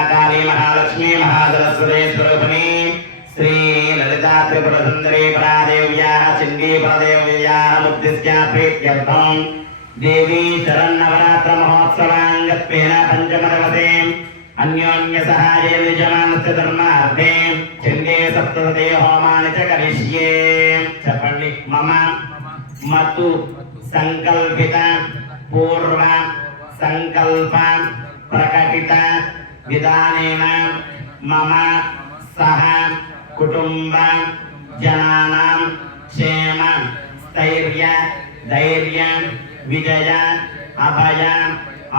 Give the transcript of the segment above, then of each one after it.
महाकाली महालक्ष्मी महासरस्वती स्वरूपिणी श्री ललिता त्रिपुर सुंदरी परादेव्याः सिंगी परादेव्याः मुक्तिस्या प्रीत्यर्थम् देवी शरन्नवरात्र महोत्सवाङ्गत्वेन पञ्चमदिवसे अन्योन्य सहायेन यजमानस्य धर्मार्थे छिन्दे सप्तसते होमानि च करिष्ये। चपणि मम मतु संकल्पिता पूर्व संकल्प प्रकटिता విధానేన మమ సహ కుటుంబ జనానాం క్షేమ స్థైర్య ధైర్య విజయ అభయ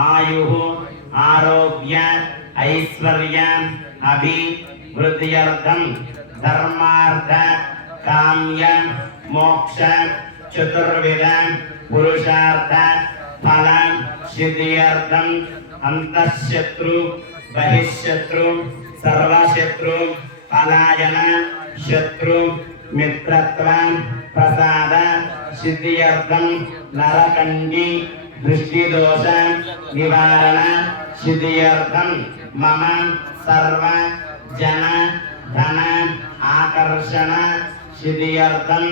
ఆయు ఆరోగ్య ఐశ్వర్య అభివృద్ధ్యర్థం ధర్మార్థ కామ్య మోక్ష చతుర్విధ పురుషార్థ ఫల సిద్ధ్యర్థం అంతఃశత్రు బహిశత్రు సర్వశత్రు పలాయన శత్రు మిత్రత్వ ప్రసాద సిద్ధ్యర్థం నరకండి దృష్టిదోష నివారణ సిద్ధ్యర్థం మమ సర్వ జన ధన ఆకర్షణ సిద్ధ్యర్థం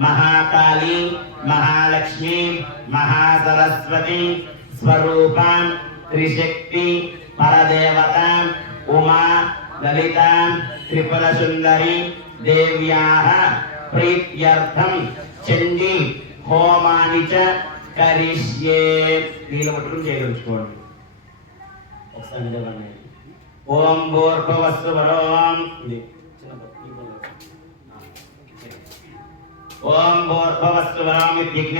మహాకాళి మహాలక్ష్మి మహాసరస్వతి స్వరూప త్రిశక్తి పరదేవత ఉమా లలిత త్రిపుర సుందరి దేవ్యాः ప్రీత్యర్థం చండి హోమాని చ కరిష్యే నీళ్ళు మటుకు చేయగలుచుకోండి ఒకసారి చదవండి ఓం భూర్భవస్సు వరోం। ఓం భూర్భవస్సు వరోం ఇత్యగ్ని